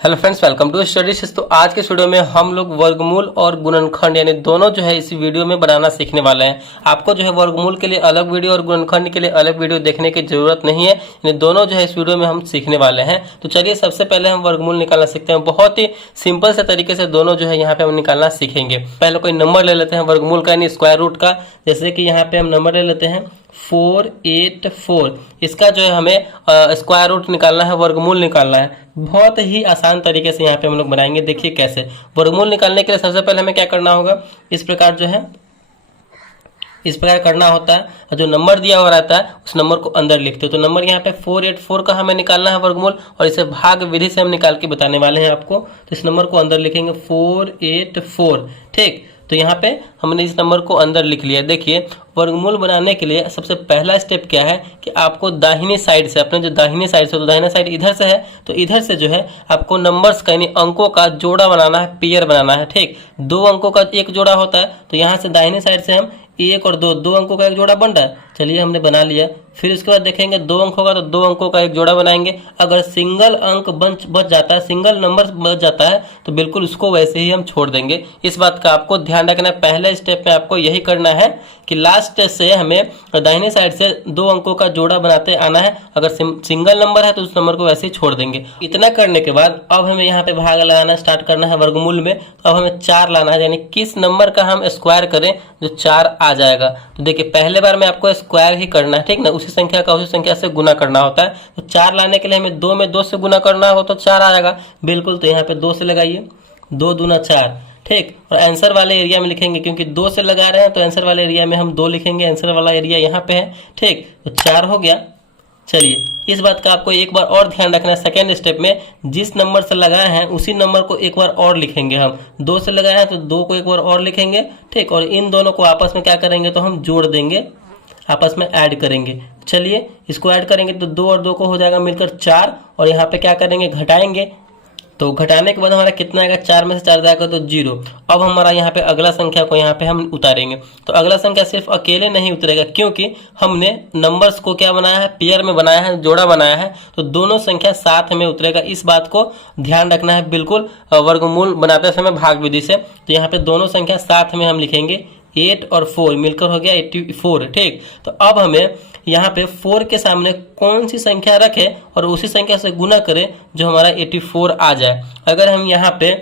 Hello friends, welcome to studies. तो आज के वीडियो में हम लोग वर्गमूल और गुणनखंड यानी दोनों जो है इस वीडियो में बनाना सीखने वाले हैं। आपको जो है वर्गमूल के लिए अलग वीडियो और गुणनखंड के लिए अलग वीडियो देखने की जरूरत नहीं है, यानी दोनों जो है इस वीडियो में हम सीखने वाले हैं। तो चलिए सबसे पहले हम वर्गमूल निकालना सीखते हैं। बहुत ही सिंपल से तरीके से दोनों जो है यहाँ पे हम निकालना सीखेंगे। पहले कोई नंबर ले लेते हैं वर्गमूल का यानी स्क्वायर रूट का। जैसे कि यहाँ पे हम नंबर ले लेते हैं 484। इसका जो है हमें स्क्वायर रूट निकालना है, वर्गमूल निकालना है। बहुत ही आसान तरीके से यहाँ पे हम लोग बनाएंगे। देखिए कैसे। वर्गमूल निकालने के लिए सबसे पहले हमें क्या करना होगा, इस प्रकार जो है इस प्रकार करना होता है। और जो नंबर दिया हुआ रहता है उस नंबर को अंदर लिखते हो। तो नंबर यहाँ पे 484 का हमें निकालना है वर्गमूल, और इसे भाग विधि से हम निकाल के बताने वाले हैं आपको। तो इस नंबर को अंदर लिखेंगे 484। ठीक, तो यहाँ पे हमने इस नंबर को अंदर लिख लिया। देखिए वर्गमूल बनाने के लिए सबसे पहला स्टेप क्या है कि आपको दाहिनी साइड से, अपने जो दाहिनी साइड से, तो दाहिना साइड इधर से है, तो इधर से जो है आपको नंबर्स का यानी अंकों का जोड़ा बनाना है, पेयर बनाना है। ठीक, दो अंकों का एक जोड़ा होता है, तो यहाँ से दाहिनी साइड से हम एक और दो अंकों का एक जोड़ा बन रहा है। चलिए हमने बना लिया। फिर उसके बाद देखेंगे दो अंक होगा तो दो अंकों का एक जोड़ा बनाएंगे। अगर सिंगल अंक बच जाता है, सिंगल नंबर बच जाता है, तो बिल्कुल उसको वैसे ही हम छोड़ देंगे। इस बात का आपको ध्यान रखना है। पहले स्टेप में आपको यही करना है कि लास्ट से हमें दाहिने साइड से दो अंकों का जोड़ा बनाते आना है। अगर सिंगल नंबर है तो उस नंबर को वैसे ही छोड़ देंगे। इतना करने के बाद अब हमें यहाँ पे भाग लगाना स्टार्ट करना है वर्गमूल में। तो अब हमें 4 लाना है, यानी किस नंबर का हम स्क्वायर करें जो 4 आ जाएगा। तो देखिए पहले बार में आपको स्क्वायर ही करना है, ठीक ना। उसी संख्या का उसी संख्या से गुना करना होता है। तो 4 लाने के लिए हमें 2 में 2 से गुना करना हो तो 4 आ जाएगा बिल्कुल। तो यहाँ पे 2 से लगाइए, 2 दूना 4। ठीक, और आंसर वाले एरिया में लिखेंगे, क्योंकि 2 से लगा रहे हैं तो आंसर वाले एरिया में हम 2 लिखेंगे। आंसर वाला एरिया यहाँ पे है। ठीक, तो 4 हो गया। चलिए इस बात का आपको एक बार और ध्यान रखना है। सेकेंड स्टेप में जिस नंबर से लगाए हैं उसी नंबर को एक बार और लिखेंगे। हम 2 से लगाए हैं तो 2 को एक बार और लिखेंगे। ठीक, और इन दोनों को आपस में क्या करेंगे, तो हम जोड़ देंगे, आपस में ऐड करेंगे। चलिए इसको ऐड करेंगे तो 2 और 2 को हो जाएगा मिलकर 4। और यहाँ पे क्या करेंगे, घटाएंगे। तो घटाने के बाद हमारा कितना आएगा, 4 में से 4 जाएगा तो 0। अब हमारा यहाँ पे अगला संख्या को यहाँ पे हम उतारेंगे। तो अगला संख्या सिर्फ अकेले नहीं उतरेगा, क्योंकि हमने नंबर्स को क्या बनाया है, पेयर में बनाया है, जोड़ा बनाया है। तो दोनों संख्या साथ में उतरेगा। इस बात को ध्यान रखना है बिल्कुल वर्गमूल बनाते समय भाग विधि से। तो यहाँ पे दोनों संख्या साथ में हम लिखेंगे। 8 और 4 मिलकर हो गया 84। ठीक, तो अब हमें यहाँ पे 4 के सामने कौन सी संख्या रखें और उसी संख्या से गुना करें जो हमारा 84 आ जाए। अगर हम यहाँ पे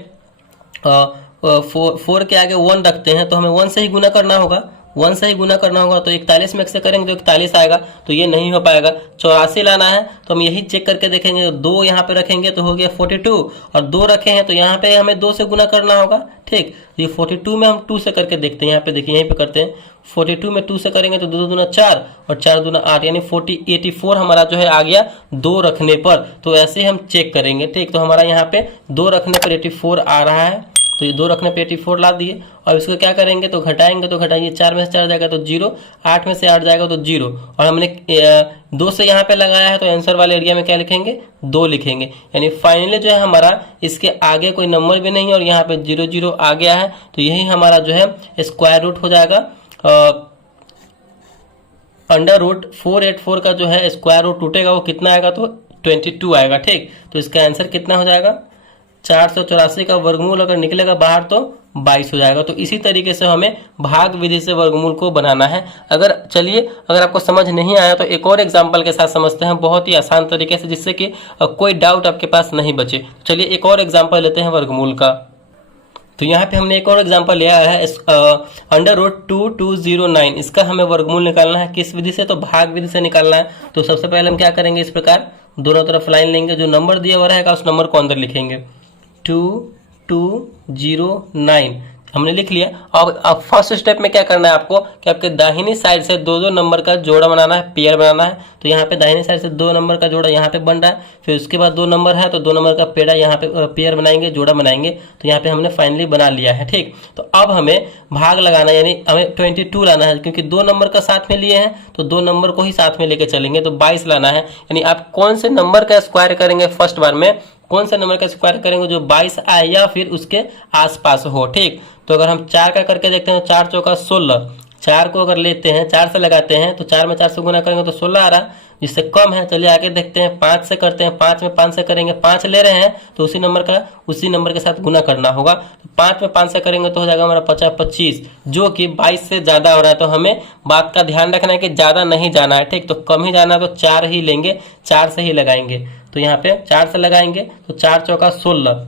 4 के आगे 1 रखते हैं तो हमें 1 से ही गुना करना होगा। 1 से ही गुना करना होगा तो 41 में से करेंगे तो 41 आएगा। तो ये नहीं हो पाएगा। 84 लाना है तो हम यही चेक करके देखेंगे। 2 यहाँ पे रखेंगे तो हो गया 42, और 2 रखे हैं तो यहाँ पे हमें 2 से गुना करना होगा। ठीक, ये 42 में हम 2 से करके देखते हैं। यहाँ पे देखिए, यहीं पे करते हैं। 42 में 2 से करेंगे तो 2 दूना 4 और 4 दूना 8, यानी 84 हमारा जो है आ गया 2 रखने पर। तो ऐसे हम चेक करेंगे। ठीक, तो हमारा यहाँ पे 2 रखने पर 84 आ रहा है। तो ये 2 रखने पे 84 ला दिए। और इसको क्या करेंगे, तो घटाएंगे। तो घटाइए, 4 में से 4 जाएगा तो 0, 8 में से 8 जाएगा तो 0। और हमने 2 से यहाँ पे लगाया है तो आंसर वाले एरिया में क्या लिखेंगे, 2 लिखेंगे। यानी फाइनली जो है हमारा इसके आगे कोई नंबर भी नहीं है और यहाँ पे 0 0 आ गया है। तो यही हमारा जो है स्क्वायर रूट हो जाएगा। अंडर रूट 484 का जो है स्क्वायर रूट टूटेगा वो कितना आएगा, तो 22 आएगा। ठीक, तो इसका आंसर कितना हो जाएगा, 484 का वर्गमूल अगर निकलेगा बाहर तो 22 हो जाएगा। तो इसी तरीके से हमें भाग विधि से वर्गमूल को बनाना है। अगर आपको समझ नहीं आया तो एक और एग्जांपल के साथ समझते हैं, बहुत ही आसान तरीके से, जिससे कि कोई डाउट आपके पास नहीं बचे। चलिए एक और एग्जांपल लेते हैं वर्गमूल का। तो यहाँ पे हमने एक और एग्जांपल लिया है अंडर रूट 2209। इसका हमें वर्गमूल निकालना है। किस विधि से, तो भाग विधि से निकालना है। तो सबसे पहले हम क्या करेंगे, इस प्रकार दोनों तरफ लाइन लेंगे। जो नंबर दिया हुआ रहेगा उस नंबर को अंदर लिखेंगे। 2209 हमने लिख लिया। अब फर्स्ट स्टेप में क्या करना है आपको कि आपके दाहिनी साइड से 2 नंबर का जोड़ा बनाना है, पेयर बनाना है। तो यहाँ पे दाहिनी साइड से 2 नंबर का जोड़ा यहाँ पे बन रहा है। फिर उसके बाद 2 नंबर है तो 2 नंबर का पेड़ा यहाँ पे पेयर बनाएंगे, जोड़ा बनाएंगे। तो यहाँ पे हमने फाइनली बना लिया है। ठीक, तो अब हमें भाग लगाना, यानी हमें 22 लाना है, क्योंकि 2 नंबर का साथ में लिए हैं तो 2 नंबर को ही साथ में लेके चलेंगे। तो 22 लाना है। यानी आप कौन से नंबर का स्क्वायर करेंगे, फर्स्ट बार में कौन सा नंबर का स्क्वायर करेंगे जो 22 आए या फिर उसके आसपास हो। ठीक, तो अगर हम 4 का करके देखते हैं तो 4 चौका 16, 4 को अगर लेते हैं 4 से लगाते हैं तो 4 में 4 से गुना करेंगे तो 16 आ रहा, जिससे कम है। चलिए आगे देखते हैं, 5 से करते हैं, 5 में 5 से करेंगे, 5 ले रहे हैं तो उसी नंबर के साथ गुना करना होगा। तो 5 में 5 से करेंगे तो हो जाएगा हमारा 50 25, जो कि 22 से ज्यादा हो रहा है। तो हमें बात का ध्यान रखना है कि ज्यादा नहीं जाना है, ठीक। तो कम ही जाना है तो 4 ही लेंगे, 4 से ही लगाएंगे। तो यहाँ पे 4 से लगाएंगे तो 4 चौका 16,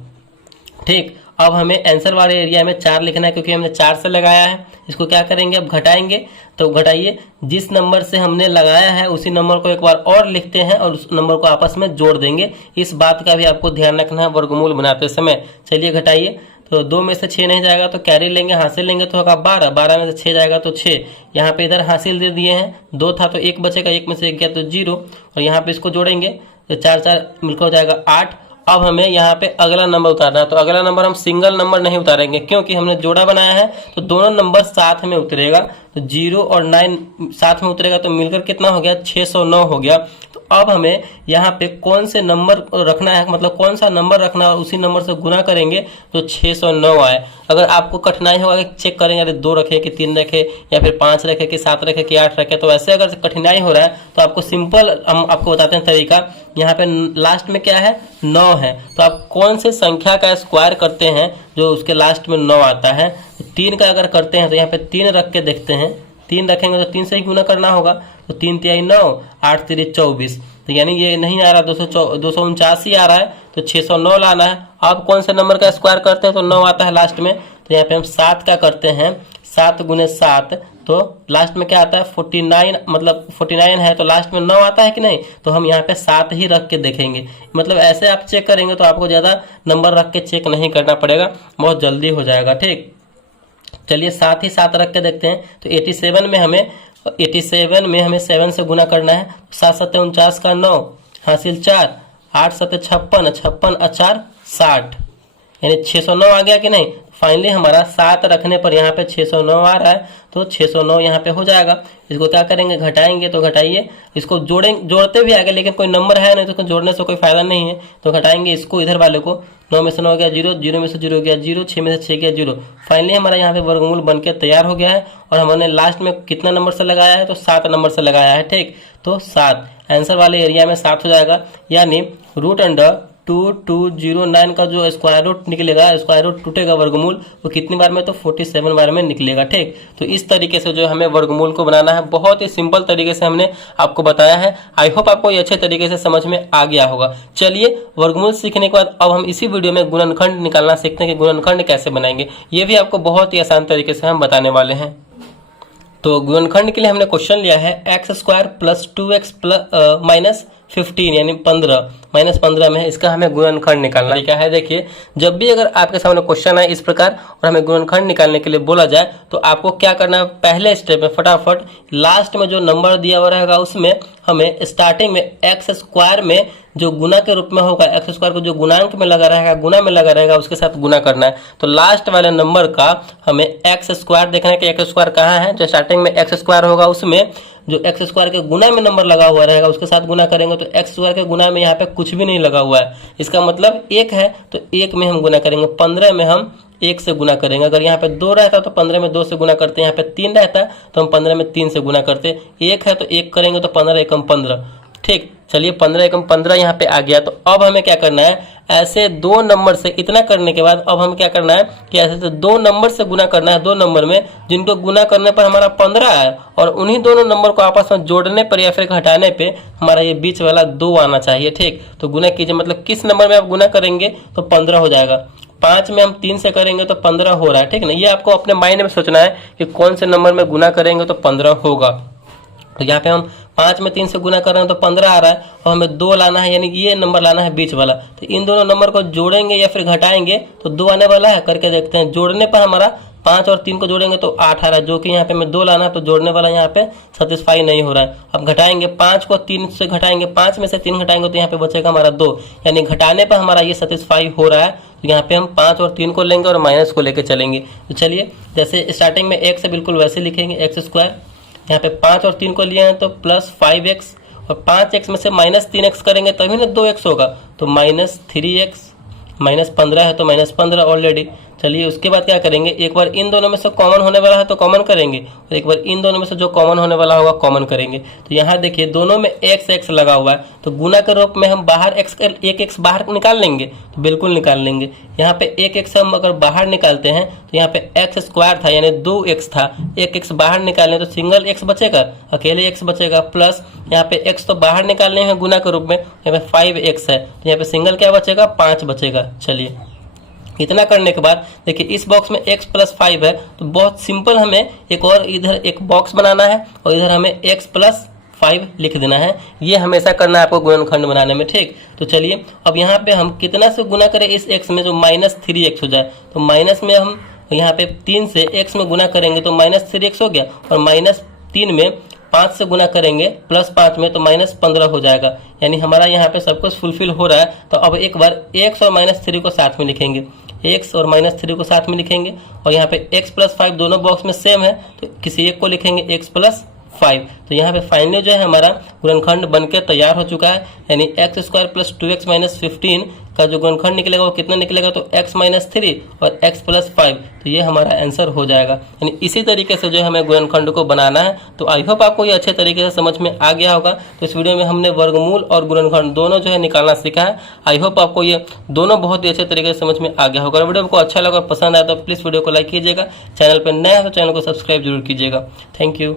ठीक। अब हमें आंसर वाले एरिया में 4 लिखना है, क्योंकि हमने 4 से लगाया है। इसको क्या करेंगे, अब घटाएंगे। तो घटाइए, जिस नंबर से हमने लगाया है उसी नंबर को एक बार और लिखते हैं और उस नंबर को आपस में जोड़ देंगे। इस बात का भी आपको ध्यान रखना है वर्गमूल बनाते समय। चलिए घटाइए, तो 2 में से 6 नहीं जाएगा तो कैरी लेंगे, हासिल लेंगे तो होगा 12, 12 में से 6 जाएगा तो 6। यहाँ पे इधर हासिल दे दिए हैं, 2 था तो 1 बचेगा, 1 में से 1 गया तो 0, और यहाँ पे इसको जोड़ेंगे तो 4 4 मिलकर हो जाएगा 8। अब हमें यहाँ पे अगला नंबर उतारना है। तो अगला नंबर हम सिंगल नंबर नहीं उतारेंगे, क्योंकि हमने जोड़ा बनाया है तो दोनों नंबर साथ में उतरेगा। तो 0 और 9 साथ में उतरेगा तो मिलकर कितना हो गया, 609 हो गया। तो अब हमें यहाँ पे कौन से नंबर रखना है, मतलब कौन सा नंबर रखना है, उसी नंबर से गुना करेंगे तो 609 आए। अगर आपको कठिनाई होगा कि चेक करें यार 2 रखे कि 3 रखे, या फिर 5 रखे कि 7 रखे कि 8 रखे, तो ऐसे अगर कठिनाई हो रहा है तो आपको सिंपल हम आपको बताते हैं तरीका। यहाँ पे लास्ट में क्या है, 9 है। तो आप कौन से संख्या का स्क्वायर करते हैं जो उसके लास्ट में 9 आता है। 3 का अगर करते हैं तो यहाँ पे 3 रख के देखते हैं, 3 रखेंगे तो 3 से ही गुना करना होगा। तो 3 तिहाई 9, 8 तिरी 24, तो यानी ये नहीं आ रहा, 249 आ रहा है, तो 609 लाना है। आप कौन से नंबर का स्क्वायर करते हैं तो 9 आता है लास्ट में। तो यहाँ पे हम 7 का करते हैं, 7 गुने 7, तो लास्ट में क्या आता है 49, मतलब 49 है तो लास्ट में 9 आता है कि नहीं। तो हम यहाँ पे 7 ही रख के देखेंगे, मतलब ऐसे आप चेक करेंगे तो आपको ज्यादा नंबर रख के चेक नहीं करना पड़ेगा, बहुत जल्दी हो जाएगा, ठीक। चलिए 7 ही 7 रख के देखते हैं। तो 87 में हमें 7 से गुना करना है। 7 7 49 का 9, हासिल 4, 8 7 56, 56 4 60, यानी 609 आ गया कि नहीं। फाइनली हमारा 7 रखने पर यहाँ पे 609 आ रहा है, तो 609 यहाँ पे हो जाएगा। इसको क्या करेंगे, घटाएंगे। तो घटाइए, इसको जोड़ते भी आगे, लेकिन कोई नंबर है नहीं तो इसको जोड़ने से कोई फायदा नहीं है। तो घटाएंगे इसको, इधर वाले को, 9 में से 9 गया 0, 0 में से 0 गया 0, 6 में से 6 गया 0। फाइनली हमारा यहाँ पे वर्गमूल बनके तैयार हो गया है। और हमने लास्ट में कितना नंबर से लगाया है, तो 7 नंबर से लगाया है, ठीक। तो 7 आंसर वाले एरिया में 7 हो जाएगा, यानी √2209 का जो स्क्वायर रूट निकलेगा, स्क्वायर रूट टूटेगा वर्गमूल, वो कितनी बार में, तो 47 बार में निकलेगा, ठीक। तो इस तरीके से जो हमें वर्गमूल को बनाना है, बहुत ही सिंपल तरीके से हमने आपको बताया है। आई होप आपको ये अच्छे तरीके से समझ में आ गया होगा। चलिए वर्गमूल सीखने के बाद अब हम इसी वीडियो में गुणनखंड निकालना सीखते हैं कि गुणनखंड कैसे बनाएंगे। ये भी आपको बहुत ही आसान तरीके से हम बताने वाले हैं। तो गुणनखंड के लिए हमने क्वेश्चन लिया है x² + 2x माइनस 15 यानी 15 -15 में है, इसका हमें गुणनखंड निकालना है। क्या है, देखिए, जब भी अगर आपके सामने क्वेश्चन है इस प्रकार और हमें गुणनखंड निकालने के लिए बोला जाए तो आपको क्या करना है, पहले स्टेप में फटाफट लास्ट में जो नंबर दिया हुआ रहेगा उसमें हमें स्टार्टिंग में x² में जो गुना के रूप में होगा, x² को जो गुणांक में लगा रहेगा, गुना में लगा रहेगा, उसके साथ गुना करना है। तो लास्ट वाले नंबर का हमें x² देखना है कि x² कहाँ है। जो स्टार्टिंग में x² होगा उसमें जो x² के गुना में नंबर लगा हुआ रहेगा उसके साथ गुना करेंगे। तो x² के गुना में यहाँ पे कुछ भी नहीं लगा हुआ है, इसका मतलब 1 है, तो 1 में हम गुना करेंगे। 15 में हम 1 से गुना करेंगे। अगर यहाँ पे 2 रहता तो 15 में 2 से गुना करते, यहाँ पे 3 रहता तो हम 15 में 3 से गुना करते। 1 है तो 1 करेंगे तो 15 एकम 15, ठीक। चलिए 15 एकम 15 यहाँ पे आ गया। तो अब हमें क्या करना है, ऐसे 2 नंबर से इतना करने के बाद अब हमें क्या करना है कि ऐसे से 2 नंबर से गुना करना है, 2 नंबर में जिनको गुना करने पर हमारा 15 है, और उन्हीं दोनों नंबर को आपस में जोड़ने पर या फिर घटाने पे हमारा ये बीच वाला 2 आना चाहिए, ठीक। तो गुना कीजिए, मतलब किस नंबर में आप गुना करेंगे तो 15 हो जाएगा। 5 में हम 3 से करेंगे तो 15 हो रहा है, ठीक ना। ये आपको अपने माइंड में सोचना है कि कौन से नंबर में गुना करेंगे तो 15 होगा। तो यहाँ पे हम 5 में 3 से गुना कर रहे हैं तो 15 आ रहा है, और हमें 2 लाना है, यानी ये नंबर लाना है बीच वाला। तो इन दोनों नंबर को जोड़ेंगे या फिर घटाएंगे तो 2 आने वाला है, करके देखते हैं। जोड़ने पर हमारा 5 और 3 को जोड़ेंगे तो 8 आ रहा है, जो कि यहाँ पे हमें 2 लाना है, तो जोड़ने वाला यहाँ पे सेटिस्फाई नहीं हो रहा है। अब घटाएंगे, 5 को 3 से घटाएंगे, 5 में से 3 घटाएंगे तो यहाँ पे बचेगा हमारा 2, यानी घटाने पर हमारा ये सेटिस्फाई हो रहा है। तो यहाँ पे हम 5 और 3 को लेंगे और माइनस को लेके चलेंगे। तो चलिए, जैसे स्टार्टिंग में 1 से बिल्कुल वैसे लिखेंगे, x², यहाँ पे 5 और 3 को लिए हैं तो +5x, और 5x में से -3x करेंगे तभी ना 2x होगा, तो -3x -15 है तो -15 ऑलरेडी। चलिए उसके बाद क्या करेंगे, एक बार इन दोनों में से कॉमन होने वाला है तो कॉमन करेंगे, और एक बार इन दोनों में से जो कॉमन होने वाला होगा कॉमन करेंगे। तो यहाँ देखिए दोनों में x लगा हुआ है, तो गुना के रूप में हम बाहर एक x बाहर निकाल लेंगे, तो बिल्कुल निकाल लेंगे। यहाँ पे एक x हम अगर बाहर निकालते हैं तो यहाँ पे x² था यानी 2x था, एक x बाहर निकालने तो सिंगल x बचेगा, अकेले x बचेगा, प्लस यहाँ पे x तो बाहर निकालने हैं गुना के रूप में, यहाँ पे 5x है तो यहाँ पे सिंगल क्या बचेगा, 5 बचेगा। चलिए इतना करने के बाद देखिए इस बॉक्स में x + 5 है, तो बहुत सिंपल हमें एक और इधर एक बॉक्स बनाना है और इधर हमें x + 5 लिख देना है। ये हमेशा करना है आपको गुणनखंड बनाने में, ठीक। तो चलिए अब यहाँ पे हम कितना से गुना करें इस x में जो -3x हो जाए, तो माइनस में हम यहाँ पे 3 से x में गुना करेंगे तो -3x हो गया, और -3 में 5 से गुना करेंगे +5 में तो -15 हो जाएगा, यानी हमारा यहाँ पे सब कुछ फुलफिल हो रहा है। तो अब एक बार x और -3 को साथ में लिखेंगे, x और -3 को साथ में लिखेंगे, और यहाँ पे x + 5 दोनों बॉक्स में सेम है तो किसी एक को लिखेंगे x + 5। तो यहाँ पे फाइनली जो है हमारा गुणनखंड बनके तैयार हो चुका है, यानी x² + 2x - 15 का जो गुणनखंड निकलेगा वो कितना निकलेगा, तो x - 3 और x + 5। तो ये हमारा आंसर हो जाएगा। यानी इसी तरीके से जो है हमें गुणनखंड को बनाना है। तो आई होप आपको ये अच्छे तरीके से समझ में आ गया होगा। तो इस वीडियो में हमने वर्गमूल और गुणनखंड दोनों जो है निकालना सीखा है। आई होप आपको ये दोनों बहुत ही अच्छे तरीके से समझ में आ गया होगा। वीडियो को अच्छा लगा, पसंद आया तो प्लीज़ वीडियो को लाइक कीजिएगा। चैनल पर नया है तो चैनल को सब्सक्राइब जरूर कीजिएगा। Thank you.